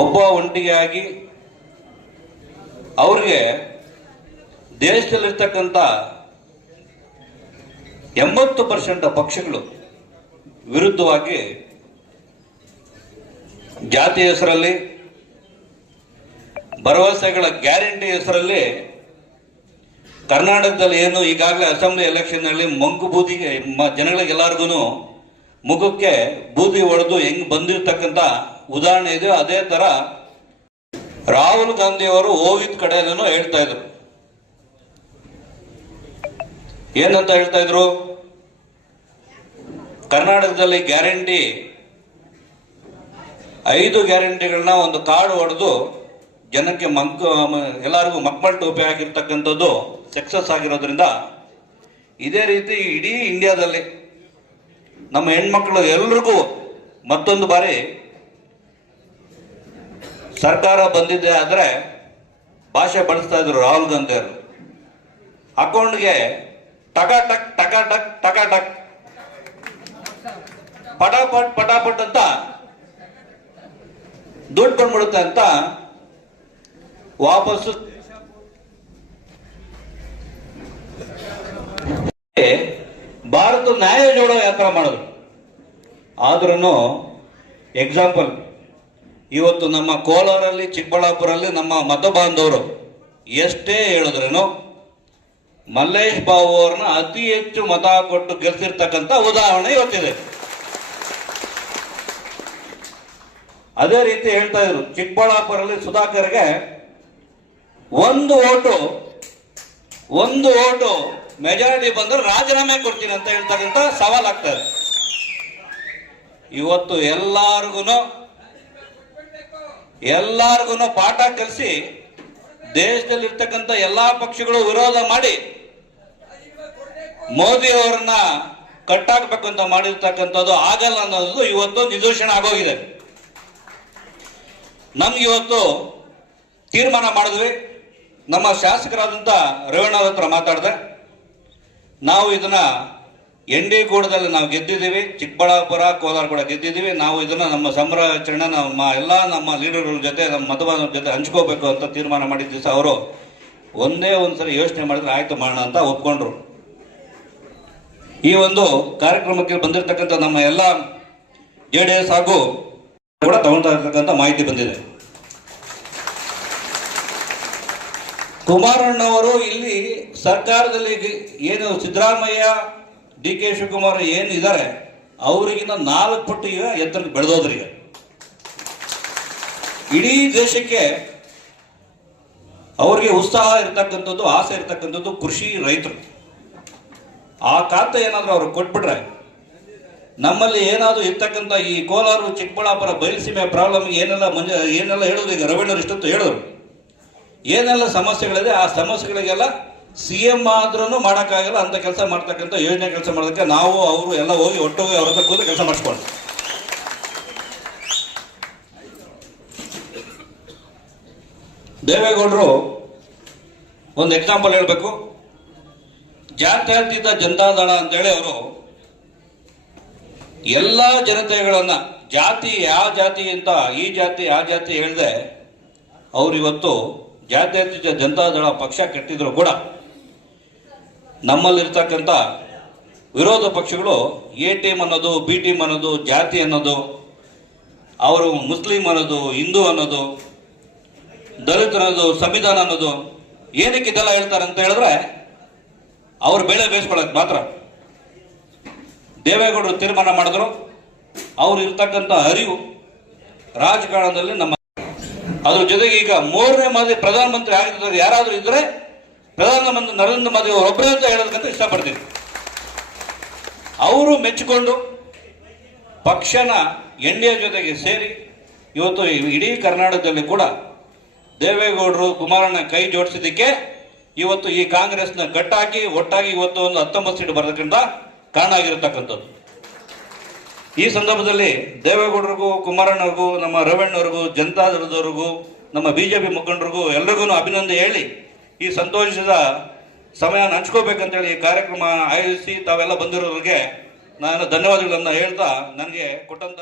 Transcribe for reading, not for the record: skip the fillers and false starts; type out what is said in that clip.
ಒಬ್ಬ ಒಂಟಿಯಾಗಿ ಅವ್ರಿಗೆ ದೇಶದಲ್ಲಿರ್ತಕ್ಕಂಥ 80% ಪಕ್ಷಗಳು ವಿರುದ್ಧವಾಗಿ ಜಾತಿ ಹೆಸರಲ್ಲಿ, ಭರವಸೆಗಳ ಗ್ಯಾರಂಟಿ ಹೆಸರಲ್ಲಿ ಕರ್ನಾಟಕದಲ್ಲಿ ಏನು ಈಗಾಗಲೇ ಅಸೆಂಬ್ಲಿ ಎಲೆಕ್ಷನ್ ನಲ್ಲಿ ಮಂಗು ಬೂದಿಗೆ ಜನಗಳಿಗೆಲ್ಲರಿಗೂ ಮುಖಕ್ಕೆ ಬೂದಿ ಹೊಡೆದು ಹೆಂಗ್ ಬಂದಿರತಕ್ಕಂಥ ಉದಾಹರಣೆ ಇದೆ. ಅದೇ ತರ ರಾಹುಲ್ ಗಾಂಧಿ ಅವರು ಹೋಗಿದ ಕಡೆ ಹೇಳ್ತಾ ಇದ್ರು. ಏನಂತ ಹೇಳ್ತಾ ಇದ್ರು? ಕರ್ನಾಟಕದಲ್ಲಿ ಗ್ಯಾರಂಟಿ 5 ಗ್ಯಾರಂಟಿಗಳನ್ನ ಒಂದು ಕಾರ್ಡ್ ಹೊಡೆದು ಜನಕ್ಕೆ ಎಲ್ಲರಿಗೂ ಮಕ್ಕಳ ಟೋಪಿ ಆಗಿರ್ತಕ್ಕಂಥದ್ದು ಸಕ್ಸಸ್ ಆಗಿರೋದ್ರಿಂದ ಇದೇ ರೀತಿ ಇಡೀ ಇಂಡಿಯಾದಲ್ಲಿ ನಮ್ಮ ಹೆಣ್ಮಕ್ಳು ಎಲ್ರಿಗೂ ಮತ್ತೊಂದು ಬಾರಿ ಸರ್ಕಾರ ಬಂದಿದೆ ಆದ್ರೆ ಭಾಷೆ ಬಳಸ್ತಾ ಇದ್ರು ರಾಹುಲ್ ಗಾಂಧಿ ಅವರು. ಅಕೌಂಟ್ಗೆ ಟಕಾಟಕ್ ಟಕಾಟಕ್ ಟಕಾಟಕ್ ಪಟಾಪಟ್ ಪಟಾಪಟ್ ಅಂತ ದುಡ್ಡು ಬಂದ್ಬಿಡುತ್ತೆ ಅಂತ ವಾಪಸ್ಸು ಭಾರತ ನ್ಯಾಯ ಜೋಡೋ ಯಾತ್ರಾ ಮಾಡಿದ್ರು. ಆದ್ರೂ ಎಕ್ಸಾಂಪಲ್ ಇವತ್ತು ನಮ್ಮ ಕೋಲಾರಲ್ಲಿ, ಚಿಕ್ಕಬಳ್ಳಾಪುರಲ್ಲಿ ನಮ್ಮ ಮತ ಬಾಂಧವರು ಎಷ್ಟೇ ಹೇಳಿದ್ರೇನು ಮಲ್ಲೇಶ್ ಬಾಬು ಅವ್ರನ್ನ ಅತಿ ಹೆಚ್ಚು ಮತ ಕೊಟ್ಟು ಗೆಲ್ಸಿರ್ತಕ್ಕಂಥ ಉದಾಹರಣೆ ಇವತ್ತಿದೆ. ಅದೇ ರೀತಿ ಹೇಳ್ತಾ ಇದ್ರು, ಚಿಕ್ಕಬಳ್ಳಾಪುರಲ್ಲಿ ಸುಧಾಕರ್ಗೆ ಒಂದು ಓಟು ಮೆಜಾರಿಟಿ ಬಂದ್ರೆ ರಾಜೀನಾಮೆ ಕೊಡ್ತೀನಿ ಅಂತ ಹೇಳ್ತಕ್ಕಂಥ ಸವಾಲ್ ಆಗ್ತದೆ. ಇವತ್ತು ಎಲ್ಲಾರ್ಗು ಪಾಠ ಕಲಿಸಿ ದೇಶದಲ್ಲಿರ್ತಕ್ಕಂಥ ಎಲ್ಲಾ ಪಕ್ಷಗಳು ವಿರೋಧ ಮಾಡಿ ಮೋದಿ ಅವರನ್ನ ಕಟ್ಟಾಕ್ಬೇಕು ಅಂತ ಮಾಡಿರ್ತಕ್ಕಂಥದ್ದು ಆಗಲ್ಲ ಅನ್ನೋದು ಇವತ್ತು ನಿದರ್ಶನ ಆಗೋಗಿದೆ. ನಮ್ಗೆ ಇವತ್ತು ತೀರ್ಮಾನ ಮಾಡಿದ್ವಿ. ನಮ್ಮ ಶಾಸಕರಾದಂಥ ರೇವಣ್ಣ ಹತ್ರ ಮಾತಾಡಿದೆ. ನಾವು ಇದನ್ನ ND ಕೂಡದಲ್ಲಿ ನಾವು ಗೆದ್ದಿದ್ದೀವಿ, ಚಿಕ್ಕಬಳ್ಳಾಪುರ, ಕೋಲಾರ ಕೂಡ ಗೆದ್ದಿದ್ದೀವಿ. ನಾವು ಇದನ್ನ ನಮ್ಮ ಸಂಭ್ರಮಾಚರಣೆ ನಮ್ಮ ಲೀಡರ್ಗಳ ಜೊತೆ, ನಮ್ಮ ಮತದಾರರ ಜೊತೆ ಹಂಚ್ಕೋಬೇಕು ಅಂತ ತೀರ್ಮಾನ ಮಾಡಿದ ದಿವಸ ಅವರು ಒಂದ್ಸರಿ ಯೋಚನೆ ಮಾಡಿದ್ರೆ ಆಯ್ತು ಮಾಡೋಣ ಅಂತ ಒಪ್ಕೊಂಡ್ರು. ಈ ಒಂದು ಕಾರ್ಯಕ್ರಮಕ್ಕೆ ಬಂದಿರತಕ್ಕಂಥ ನಮ್ಮ ಎಲ್ಲ JDS ಹಾಗೂ ಕೂಡ ತಗೊಳ್ತಾ ಇರ್ತಕ್ಕಂಥ ಮಾಹಿತಿ ಬಂದಿದೆ. ಕುಮಾರಣ್ಣವರು ಇಲ್ಲಿ ಸರ್ಕಾರದಲ್ಲಿ ಏನು ಸಿದ್ದರಾಮಯ್ಯ, DK ಶಿವಕುಮಾರ್ ಏನು ಇದ್ದಾರೆ ಅವರಿಗಿಂತ 4 ಪಟ್ಟು ಈಗ ಎತ್ತರಕ್ಕೆ ಬೆಳೆದೋದ್ರಿಗೆ. ಇಡೀ ದೇಶಕ್ಕೆ ಅವ್ರಿಗೆ ಉತ್ಸಾಹ ಇರ್ತಕ್ಕಂಥದ್ದು, ಆಸೆ ಇರ್ತಕ್ಕಂಥದ್ದು ಕೃಷಿ, ರೈತರು. ಆ ಖಾತೆ ಏನಾದರೂ ಅವ್ರಿಗೆ ಕೊಟ್ಬಿಟ್ರೆ ನಮ್ಮಲ್ಲಿ ಏನಾದರೂ ಇರ್ತಕ್ಕಂಥ ಈ ಕೋಲಾರ, ಚಿಕ್ಕಬಳ್ಳಾಪುರ, ಬಯಲುಸೀಮೆ ಪ್ರಾಬ್ಲಮ್ ಏನೆಲ್ಲ ಹೇಳೋದು, ಈಗ ರವೀಣರು ಇಷ್ಟೊತ್ತು ಹೇಳಿದ್ರು, ಏನೆಲ್ಲ ಸಮಸ್ಯೆಗಳಿದೆ ಆ ಸಮಸ್ಯೆಗಳಿಗೆಲ್ಲ CM ಆದ್ರೂ ಮಾಡೋಕ್ಕಾಗಲ್ಲ ಅಂತ ಕೆಲಸ ಮಾಡ್ತಕ್ಕಂಥ ಯೋಜನೆ ಕೆಲಸ ಮಾಡೋದಕ್ಕೆ ನಾವು ಅವರು ಎಲ್ಲ ಹೋಗಿ ಒಟ್ಟೋಗಿ ಅವ್ರ ಹತ್ರ ಕೂತು ಕೆಲಸ ಮಾಡಿಸ್ಕೊಂಡು. ದೇವೇಗೌಡರು ಒಂದು ಎಕ್ಸಾಂಪಲ್ ಹೇಳಬೇಕು. ಜಾತ್ಯತೀತ ಜನತಾದಳ ಅಂತೇಳಿ ಅವರು ಎಲ್ಲ ಜನತೆಗಳನ್ನ ಜಾತಿ ಯಾವ ಜಾತಿ ಅಂತ ಈ ಜಾತಿ ಆ ಜಾತಿ ಹೇಳಿದೆ ಅವ್ರು ಇವತ್ತು ಜಾತ್ಯತೀತ ಜನತಾದಳ ಪಕ್ಷ ಕಟ್ಟಿದ್ರು ಕೂಡ ನಮ್ಮಲ್ಲಿರ್ತಕ್ಕಂಥ ವಿರೋಧ ಪಕ್ಷಗಳು A ಟೀಮ್ ಅನ್ನೋದು, B ಟೀಮ್ ಅನ್ನೋದು, ಜಾತಿ ಅನ್ನೋದು, ಅವರು ಮುಸ್ಲಿಂ ಅನ್ನೋದು, ಹಿಂದೂ ಅನ್ನೋದು, ದಲಿತ ಅನ್ನೋದು, ಸಂವಿಧಾನ ಅನ್ನೋದು, ಏನಕ್ಕೆ ಇದೆಲ್ಲ ಹೇಳ್ತಾರೆ ಅಂತ ಹೇಳಿದ್ರೆ ಅವ್ರ ಬೆಳೆ ಬೇಯಿಸ್ಕೊಳ್ಳೋಕೆ ಮಾತ್ರ. ದೇವೇಗೌಡರು ತೀರ್ಮಾನ ಮಾಡಿದ್ರು. ಅವ್ರು ಇರ್ತಕ್ಕಂಥ ಅರಿವು ರಾಜಕಾರಣದಲ್ಲಿ ನಮ್ಮ, ಅದ್ರ ಜೊತೆಗೆ ಈಗ 3ನೇ ಮಾದಿ ಪ್ರಧಾನಮಂತ್ರಿ ಆಗಿದ್ದಾರೆ ಯಾರಾದ್ರೂ ಇದ್ರೆ ಪ್ರಧಾನಮಂತ್ರಿ ನರೇಂದ್ರ ಮೋದಿ ಅವರು ಒಬ್ಬರೇ ಅಂತ ಹೇಳೋದಕ್ಕಂತ ಇಷ್ಟಪಡ್ತೀನಿ. ಅವರು ಮೆಚ್ಚಿಕೊಂಡು ಪಕ್ಷನ NDA ಜೊತೆಗೆ ಸೇರಿ ಇವತ್ತು ಇಡೀ ಕರ್ನಾಟಕದಲ್ಲಿ ಕೂಡ ದೇವೇಗೌಡರು, ಕುಮಾರಣ್ಣ ಕೈ ಜೋಡಿಸಿದ್ದಕ್ಕೆ ಇವತ್ತು ಈ ಕಾಂಗ್ರೆಸ್ನ ಗಟ್ಟಾಗಿ ಒಟ್ಟಾಗಿ ಇವತ್ತು ಒಂದು 19 ಸೀಟ್ ಬರತಕ್ಕಂಥ ಕಾರಣ ಆಗಿರತಕ್ಕಂಥದ್ದು. ಈ ಸಂದರ್ಭದಲ್ಲಿ ದೇವೇಗೌಡರಿಗೂ, ಕುಮಾರಣ್ಣವ್ರಿಗೂ, ನಮ್ಮ ರೇವಣ್ಣವ್ರಿಗೂ, ಜನತಾದಳದವ್ರಿಗೂ, ನಮ್ಮ BJP ಮುಖಂಡರಿಗೂ ಎಲ್ಲರಿಗೂ ಅಭಿನಂದನೆ ಹೇಳಿ ಈ ಸಂತೋಷದ ಸಮಯ ಹಂಚ್ಕೋಬೇಕಂತೇಳಿ ಈ ಕಾರ್ಯಕ್ರಮ ಆಯೋಜಿಸಿ ತಾವೆಲ್ಲ ಬಂದಿರೋರಿಗೆ ನಾನು ಧನ್ಯವಾದಗಳನ್ನು ಹೇಳ್ತಾ ನನಗೆ ಕೊಟ್ಟಂತ